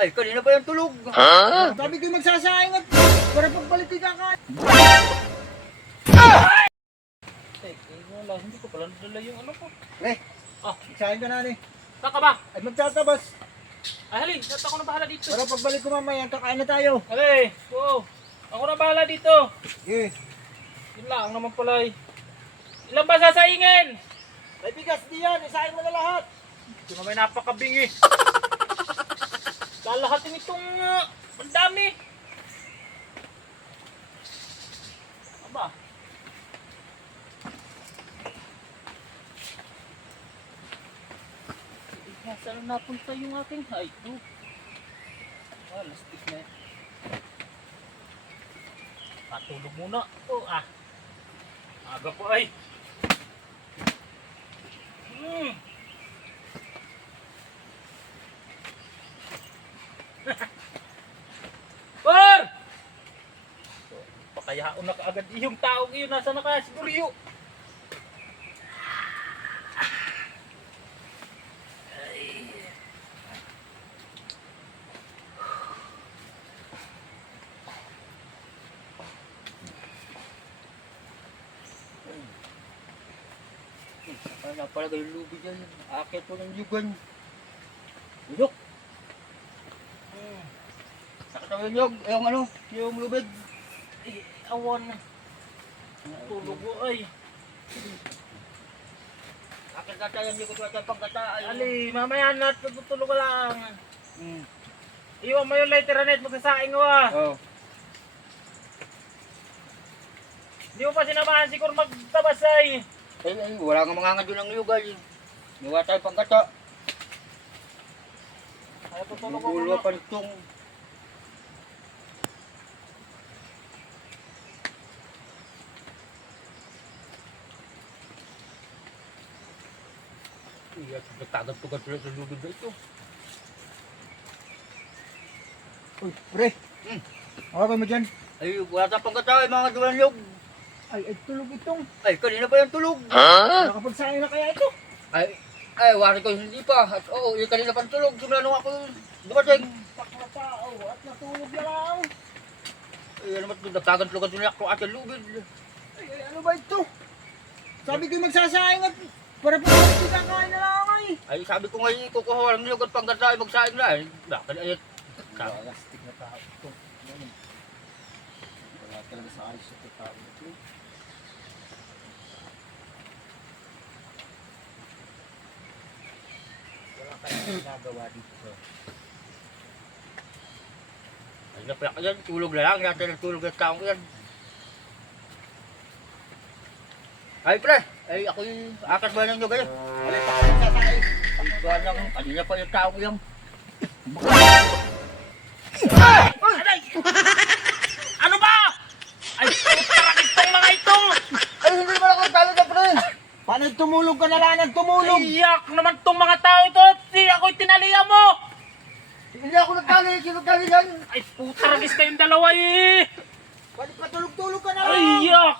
Ay, kanina pa yung tulog. Sabi ko magsasayang at para pagbalik kakain. Eh, wala, hindi ko pala nadala yung ano ko. Eh, magsayang ka na ni. Saan ka ba? Ay magtatabas. Ay, halin, saan ako na bahala dito? Para pagbalik ko mamaya, kakain na tayo. Halin, oo. Ako na bahala dito. Eh, Yun lang naman pala eh. Ilan ba sasaingin? may bigas diyan, isahin mo na lahat. Ito na may napakabingi. Lalahatin itong ang dami. Aba. Saan na napunta yung aking height? Ah, lastik na. Patulog muna. Aga po ay. Par! Pakayaon na kaagad yung taong iyon. Nasa na kaya siguro yun? Wala pala yung lubi dyan. Akit po ng yugan. Yuk! Sakit ako yung yug. Yung ano, yung lubid. Eh, awan na. Tulog ko ay. Akit kata yung yug ko at pagkata. Ali, mamaya na tutulog ka lang. Hmm. Iwan mo yung lighter net, magsasaing ko ah. Oh. Hindi mo pa sinamahan siguro magtabas ay. Wala nga mga doon ng yugal. Niwa tayo pagkata. Ay, tutulog ko Gulo muna. pa nitong. Iya, nagtagat-tugat sila sa lubid na ito. Uy, pre. Okay mo dyan. Ay, wala tayong pagkata ay mga doon ng yug. Ay, tulog itong. Ay, kanina pa yung tulog. Nakapagsayang na kaya ito. Ay, wari ko hindi pa. At oo, yung kanina pa tulog. Simula nung ako dumating. Pakla tao at natulog na lang. Ay, ano ba't nagtagat-tugat sila ako at yung lubid. Ay, ano ba ito? Sabi ko magsasayang at para pagbalik kakain na lang ay. Ay, sabi ko ngayon, kukuha ng niyog at pagkata ay magsaing na. Ay, bakit ay, Plastic na tao ito. Wala talaga sa ayos ito tao ito. Wala kayong ginagawa dito. ay, napayak yan, tulog na lang. Yata ng tulog ng taong yan. Ay, pre, ay, ako yung akat ba ng niyog ay. Alay pa kayo sasayang. Ay, ba nang, kanina pa yung taong yan. Aray! Ano ba? Ay, parang itong mga ito! Ay, hindi naman ako talo na, pre. Paano tumulog ka na lang ng tumulog? Iyak naman tong mga tao ito! Di ako'y tinaliya mo! Hindi ako nagtali, sino tali yan? Ay, putaragis kayong dalawa eh! Paano patulog-tulog ka na lang? Ay, iyak!